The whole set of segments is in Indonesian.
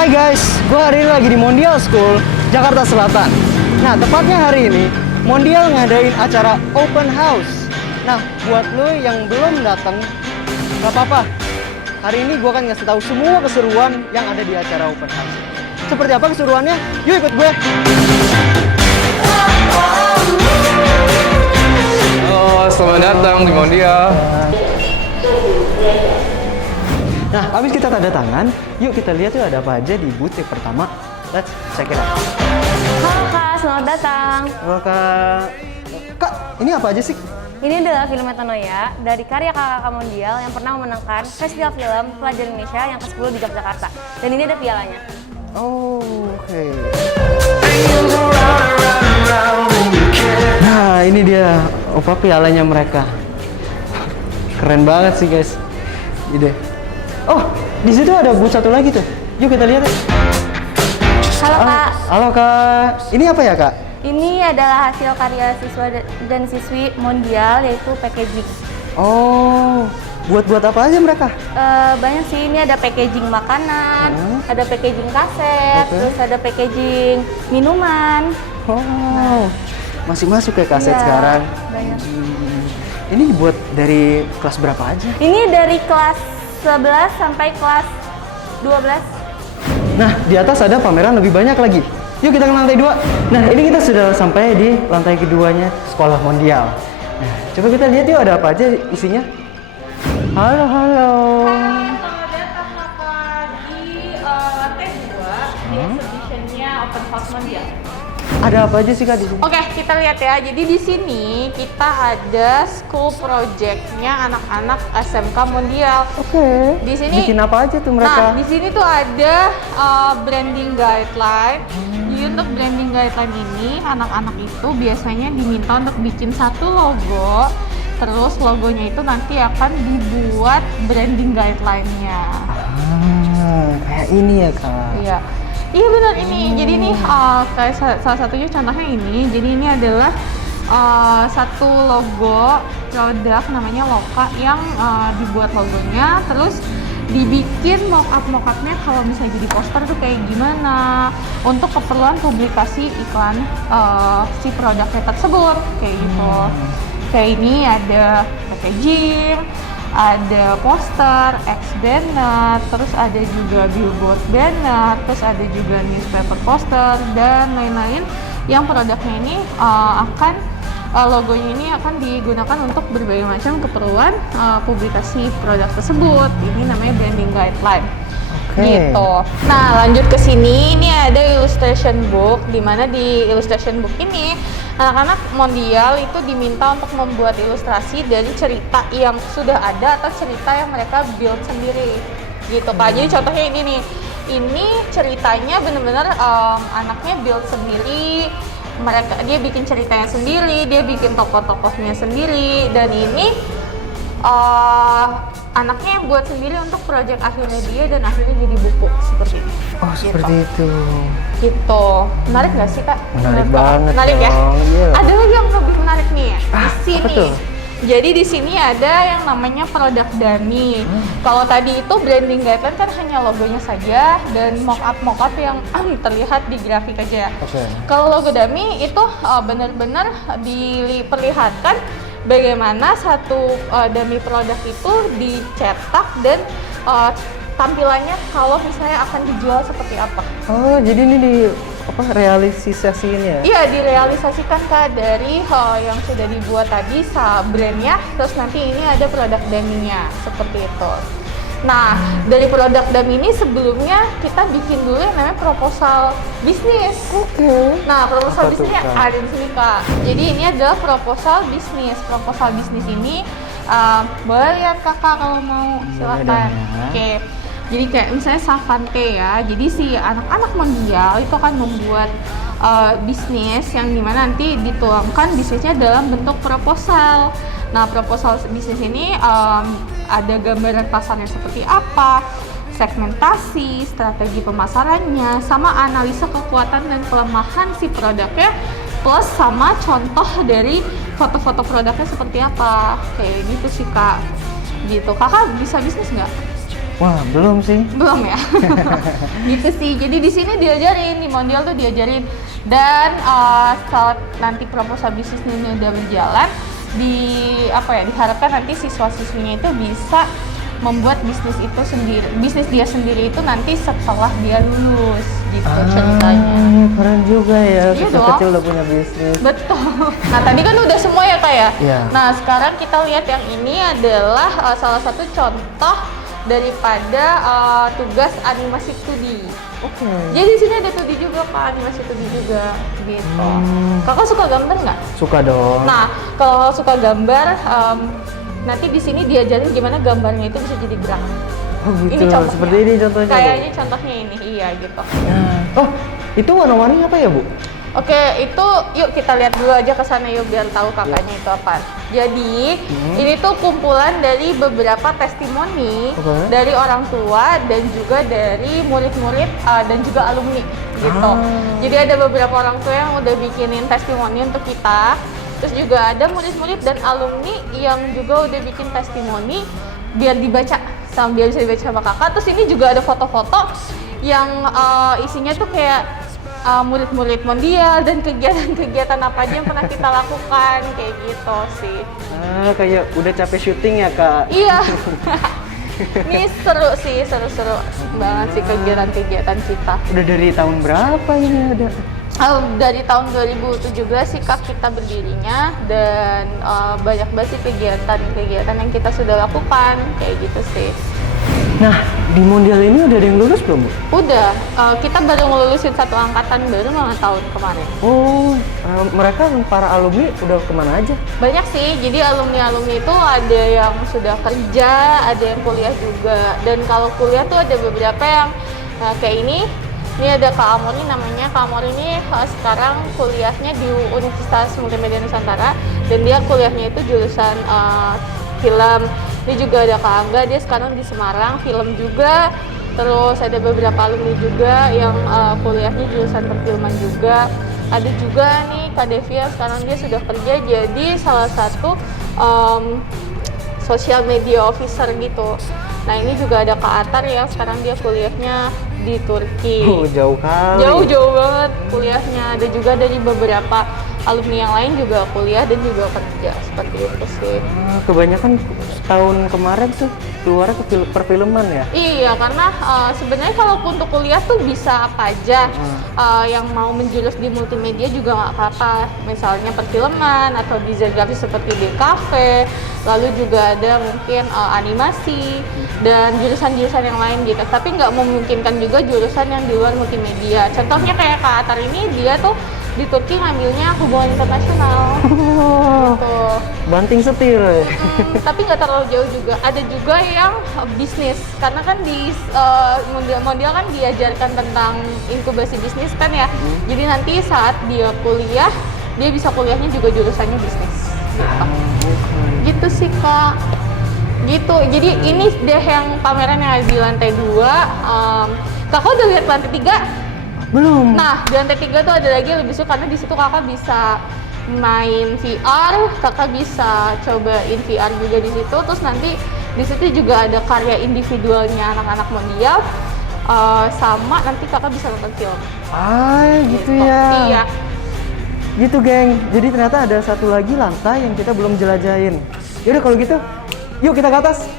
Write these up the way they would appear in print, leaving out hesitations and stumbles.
Hai guys, gue hari ini lagi di Mondial School, Jakarta Selatan. Nah, tepatnya hari ini, Mondial ngadain acara open house. Nah, buat lo yang belum datang, gak apa-apa. Hari ini gue akan ngasih tahu semua keseruan yang ada di acara open house. Seperti apa keseruannya? Yuk ikut gue! Halo, selamat datang di Mondial. Nah, habis kita tanda tangan, yuk kita lihat tuh ada apa aja di booth yang pertama. Let's check it out. Halo Kak, selamat datang. Halo Kak. Kak, ini apa aja sih? Ini adalah film Metanoia dari karya kakak Mondial yang pernah memenangkan Festival Film Pelajar Indonesia yang ke-10 di Yogyakarta. Dan ini ada pialanya. Oh, oke. Nah, ini dia pialanya mereka. Keren banget sih guys. Ide. Oh, di situ ada booth satu lagi tuh. Yuk kita lihat. Halo Kak. Halo Kak. Ini apa ya Kak? Ini adalah hasil karya siswa dan siswi Mondial, yaitu packaging. Oh, buat apa aja mereka? Banyak sih, ini ada packaging makanan, ada packaging kaset, terus ada packaging minuman. Oh, masih masuk ya kaset Iya, sekarang? banyak. Ini dibuat dari kelas berapa aja? Ini dari kelas 11 sampai kelas 12. Nah, di atas ada pameran lebih banyak lagi. Yuk kita ke lantai 2. Nah, ini kita sudah sampai di lantai keduanya Sekolah Mondial. Nah, coba kita lihat yuk ada apa aja isinya. Halo, halo. Selamat datang Kakak di lantai 2 di exhibition-nya Open House Mondial. Ada apa aja sih Kak di sini? Oke, kita lihat ya. Jadi di sini kita ada school project-nya anak-anak SMK Mondial. Oke. Di sini bikin apa aja tuh mereka? Nah, di sini tuh ada branding guideline. Jadi untuk branding guideline ini, anak-anak itu biasanya diminta untuk bikin satu logo. Terus logonya itu nanti akan dibuat branding guideline-nya. Kayak ini ya Kak. Iya benar ini. Jadi nih kayak salah satunya contohnya ini. Jadi ini adalah satu logo produk namanya Loka yang dibuat logonya, terus dibikin mock-up-nya kalau misalnya jadi poster tuh kayak gimana untuk keperluan publikasi iklan si produknya tersebut kayak gitu. Kayak ini ada packaging, ada poster, banner, terus ada juga billboard banner, terus ada juga newspaper poster dan lain-lain yang produknya ini akan logonya ini akan digunakan untuk berbagai macam keperluan publikasi produk tersebut. Ini namanya branding guideline. Gitu. Nah, lanjut ke sini, ini ada illustration book, di mana di illustration book ini anak-anak Mondial itu diminta untuk membuat ilustrasi dari cerita yang sudah ada atau cerita yang mereka build sendiri. Gitu Kak. Jadi contohnya ini nih. Ini ceritanya bener-bener anaknya build sendiri. Dia bikin ceritanya sendiri, dia bikin tokoh-tokohnya sendiri, dan ini anaknya yang buat sendiri untuk proyek akhirnya dia dan akhirnya jadi buku seperti ini. Oh, seperti itu. Gitu. Menarik nggak sih Kak? Menarik banget. Menarik ya? Iya. Ada lagi yang lebih menarik nih di sini. Apa tuh? Jadi di sini ada yang namanya produk dummy. Kalau tadi itu branding guideline kan hanya logonya saja dan mock-up yang terlihat di grafik aja. Oke. Kalau logo dummy itu benar-benar diperlihatkan bagaimana satu dummy produk itu dicetak dan tampilannya kalau misalnya akan dijual seperti apa. Oh, jadi ini realisasiin ya? Iya, direalisasikan Kak dari yang sudah dibuat tadi brandnya, terus nanti ini ada produk dummy-nya seperti itu. Nah, dari produk dummy ini sebelumnya kita bikin dulu yang namanya proposal bisnis. Oke. Nah, proposal Apa tuh, bisnisnya Kak? ada di sini Kak. Jadi ini adalah proposal bisnis. Proposal bisnis ini boleh lihat Kakak kalau mau, silakan. deh, ya. Oke. Jadi kayak misalnya Savante ya. Jadi si anak-anak Mondial itu akan membuat bisnis yang dimana nanti dituangkan bisnisnya dalam bentuk proposal. Nah, proposal bisnis ini ada gambaran pasarnya seperti apa, segmentasi, strategi pemasarannya, sama analisa kekuatan dan kelemahan si produknya, plus sama contoh dari foto-foto produknya seperti apa. Kayak gitu sih Kak. Gitu. Kakak bisa bisnis nggak? Wah, belum sih. Belum ya? Gitu sih. Jadi di sini diajarin, di Mondial tuh diajarin. Dan saat nanti proposal bisnis ini udah berjalan, diharapkan nanti siswa-siswinya itu bisa membuat bisnis itu sendiri, bisnis dia sendiri itu nanti setelah dia lulus gitu ceritanya. Keren juga ya, Iya kecil-kecil dong. udah punya bisnis. Betul. Nah tadi kan udah semua ya kak ya. Iya. Nah sekarang kita lihat yang ini adalah salah satu contoh daripada tugas animasi 2D. Oke. Jadi di sini ada 2D juga kak, animasi 2D juga gitu. Kakak suka gambar nggak? Suka dong. Nah kalau suka gambar, nanti di sini diajarin gimana gambarnya itu bisa jadi gerak. Oh gitu, Ini contohnya. seperti ini contohnya. Kayaknya contohnya ini, iya gitu. Oh, itu warna-warni apa ya, Bu? Oke, itu yuk kita lihat dulu aja ke sana yuk biar tahu kakaknya itu apa. Jadi, ini tuh kumpulan dari beberapa testimoni dari orang tua dan juga dari murid-murid dan juga alumni gitu. Jadi ada beberapa orang tua yang udah bikinin testimoni untuk kita. Terus juga ada murid-murid dan alumni yang juga udah bikin testimoni biar bisa dibaca sama kakak. Terus ini juga ada foto-foto yang isinya tuh kayak murid-murid Mondial dan kegiatan-kegiatan apa aja yang pernah kita lakukan kayak gitu sih. Kayak udah capek syuting ya, Kak? Iya. Ini seru sih, seru banget sih kegiatan-kegiatan kita. Udah dari tahun berapa ini ada? Dari tahun 2017 sih Kak kita berdirinya dan banyak banget sih kegiatan-kegiatan yang kita sudah lakukan kayak gitu sih. Nah, di Mondial ini udah ada yang lulus belum, Bu? Udah, kita baru ngelulusin satu angkatan baru malah tahun kemarin. Oh, mereka para alumni udah kemana aja? Banyak sih, jadi alumni-alumni itu ada yang sudah kerja, ada yang kuliah juga. Dan kalau kuliah tuh ada beberapa yang kayak ini ada Kak Amor namanya. Kak Amor ini sekarang kuliahnya di Universitas Multimedia Nusantara dan dia kuliahnya itu jurusan film. Ini juga ada Kak Angga, dia sekarang di Semarang, film juga. Terus ada beberapa alumni juga yang kuliahnya jurusan perfilman juga. Ada juga nih Kak Devia, sekarang dia sudah kerja jadi salah satu social media officer gitu. Nah ini juga ada Kak Atar ya, sekarang dia kuliahnya di Turki. Oh, jauh kali. Jauh banget kuliahnya. Ada juga dari beberapa alumni yang lain juga kuliah dan juga kerja seperti itu sih. Kebanyakan tahun kemarin tuh keluarnya ke perfilman ya? Iya, karena sebenarnya kalau untuk kuliah tuh bisa apa aja. Yang mau menjurus di multimedia juga nggak apa-apa. Misalnya perfilman atau desain grafis seperti DKV. Lalu juga ada mungkin animasi dan jurusan-jurusan yang lain gitu. Tapi nggak memungkinkan juga jurusan yang di luar multimedia. Contohnya kayak Kak Atar ini, dia tuh di Turki ngambilnya hubungan internasional. Gitu. Banting setir ya? Tapi nggak terlalu jauh juga. Ada juga yang bisnis, karena kan di Mondial kan diajarkan tentang inkubasi bisnis kan ya. Jadi nanti saat dia kuliah, dia bisa kuliahnya juga jurusannya bisnis. Gitu sih Kak. Gitu. Jadi ini deh yang pameran yang ada di lantai 2. Kakak udah lihat lantai 3? Belum. Nah, di lantai 3 tuh ada lagi yang lebih seru karena di situ kakak bisa main VR, kakak bisa cobain VR juga di situ. Terus nanti di situ juga ada karya individualnya anak-anak Mondial, sama nanti kakak bisa nonton film. Gitu ya. Iya. Gitu, geng. Jadi ternyata ada satu lagi lantai yang kita belum jelajahin. Yaudah kalau gitu, yuk kita ke atas.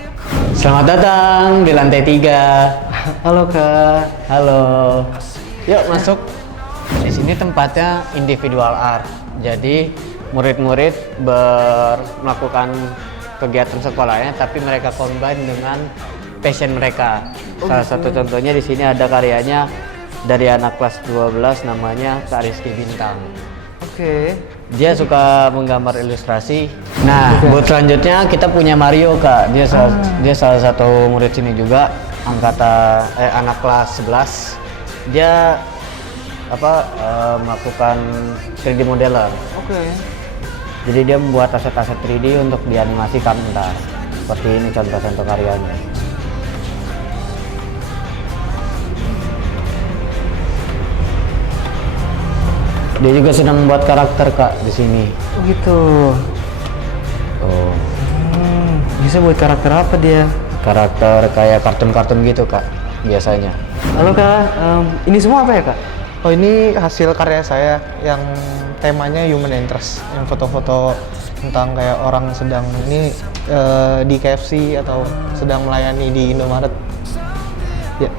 Selamat datang di lantai 3. Halo Kak. Halo. Yuk masuk. Di sini tempatnya individual art. Jadi murid-murid melakukan kegiatan sekolahnya, tapi mereka combine dengan passion mereka. Salah satu contohnya di sini ada karyanya dari anak kelas 12 namanya Kak Rizky Bintang. Oke. Dia suka menggambar ilustrasi. Nah, buat selanjutnya kita punya Mario Kak. Dia salah satu murid sini juga, anak kelas 11. Dia melakukan 3D modeler. Oke. Jadi dia membuat aset-aset 3D untuk dianimasikan ntar. Seperti ini contoh-contoh karyanya. Dia juga sedang membuat karakter Kak di sini. Oh gitu. Oh. Bisa buat karakter apa dia? karakter kayak kartun-kartun gitu kak biasanya. Halo Kak, ini semua apa ya Kak? Oh, ini hasil karya saya yang temanya human interest, yang foto-foto tentang kayak orang sedang ini di KFC atau sedang melayani di Indomaret. Ya.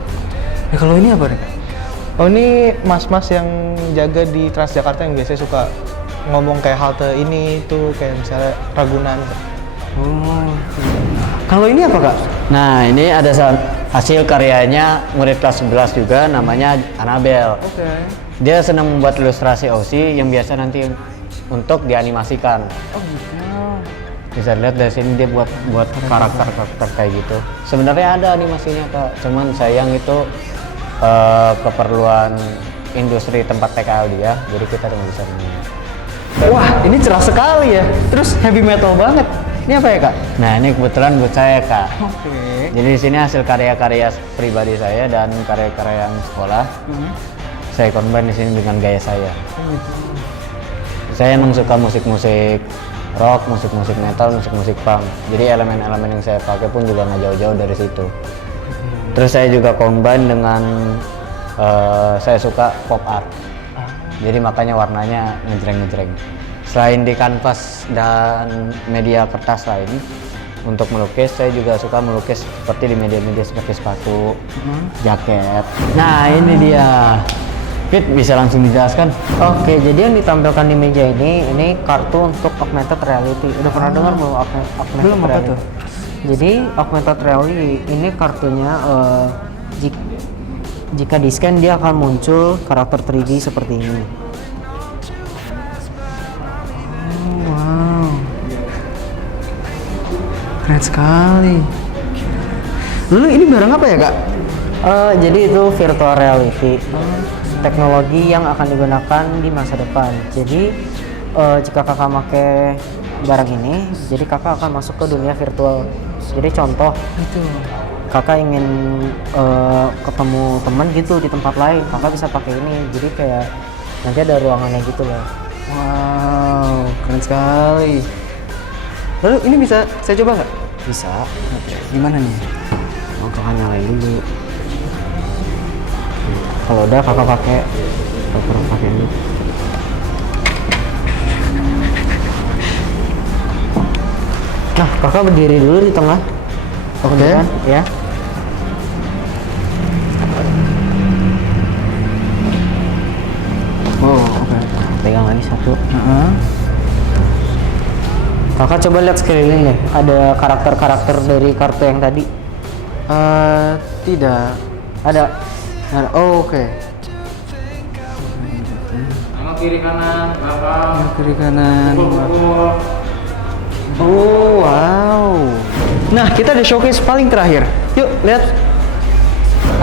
Ya kalau ini apa nih Kak? Oh, ini mas-mas yang jaga di Transjakarta yang biasanya suka ngomong kayak halte ini itu kayak misalnya Ragunan. Oh. Kalau ini apa Kak? Nah ini ada hasil karyanya murid kelas 11 juga namanya Anabel. Oke. Dia senang membuat ilustrasi OC yang biasa nanti untuk dianimasikan. Oh gitu. Bisa lihat dari sini dia buat karakter kayak gitu. Sebenarnya ada animasinya kak, cuman sayang itu keperluan industri tempat PKL dia, jadi kita nggak bisa main. Wah, ini cerah sekali ya. Terus heavy metal banget. Ini apa ya Kak? Nah ini kebetulan buat saya kak. Oke. Jadi di sini hasil karya-karya pribadi saya dan karya-karya yang sekolah. Saya combine di sini dengan gaya saya. Saya emang suka musik-musik rock, musik-musik metal, musik-musik punk. Jadi elemen-elemen yang saya pakai pun juga nggak jauh-jauh dari situ. Terus saya juga combine dengan saya suka pop art. Jadi makanya warnanya ngejreng-ngejreng. Selain di kanvas dan media kertas lain, untuk melukis saya juga suka melukis seperti di media-media seperti sepatu, jaket. Nah ini dia. Fit, bisa langsung dijelaskan? Oke, jadi yang ditampilkan di meja ini kartu untuk augmented reality. Udah pernah dengar belum augmented Belum, apa reality? tuh? Jadi augmented reality ini kartunya jika di scan dia akan muncul karakter 3D seperti ini. Wow. Keren sekali. Lalu ini barang apa ya Kak? Jadi itu virtual reality, teknologi yang akan digunakan di masa depan. Jadi jika kakak pakai barang ini, jadi kakak akan masuk ke dunia virtual. Jadi contoh, kakak ingin ketemu teman gitu di tempat lain, kakak bisa pakai ini. Jadi kayak nanti ada ruangannya gitu loh. Wow, keren sekali. Lalu ini bisa saya coba nggak? Bisa. Oke. Gimana nih? Oh, kakak nyalain dulu. Kalau udah kakak pakai ini. Nah, kakak berdiri dulu di tengah. Oke. Ya. Oh, oke. Pegang lagi satu. Heeh. Kakak coba lihat sekeliling deh. Ada karakter-karakter dari kartu yang tadi. Tidak. Ada. Oh, oke. Sama kiri kanan, belakang. Kiri kanan. Pukul. Oh, wow. Nah, kita ada showcase paling terakhir. Yuk, lihat.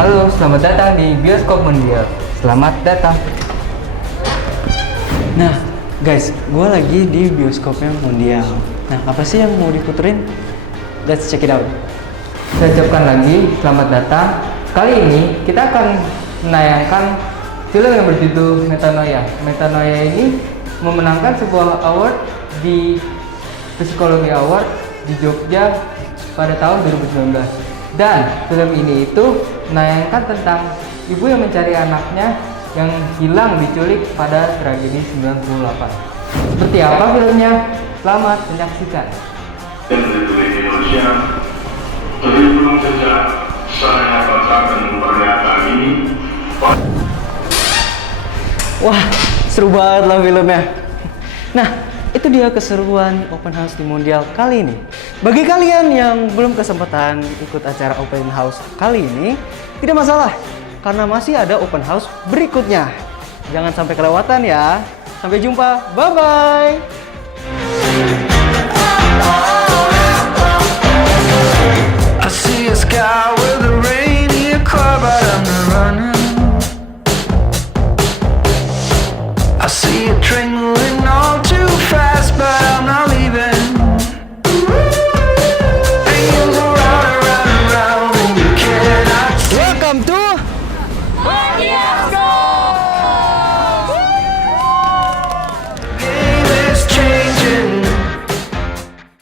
Halo, selamat datang di Bioskop Mondial. Selamat datang. Nah, guys, gue lagi di bioskopnya Mondial. Nah, apa sih yang mau diputerin? Let's check it out. Saya ucapkan lagi selamat datang. Kali ini kita akan menayangkan film yang berjudul Metanoia. Metanoia ini memenangkan sebuah award di Psikologi Award di Jogja pada tahun 2019. Dan film ini itu menayangkan tentang ibu yang mencari anaknya yang hilang diculik pada tragedi 98. Seperti apa filmnya? Selamat menyaksikan. Republik Indonesia belum sejak saya bacakan pernyataan ini. Wah, seru banget lah filmnya. Nah, itu dia keseruan open house di Mondial kali ini. Bagi kalian yang belum kesempatan ikut acara open house kali ini, tidak masalah, karena masih ada open house berikutnya. Jangan sampai kelewatan ya. Sampai jumpa, bye-bye.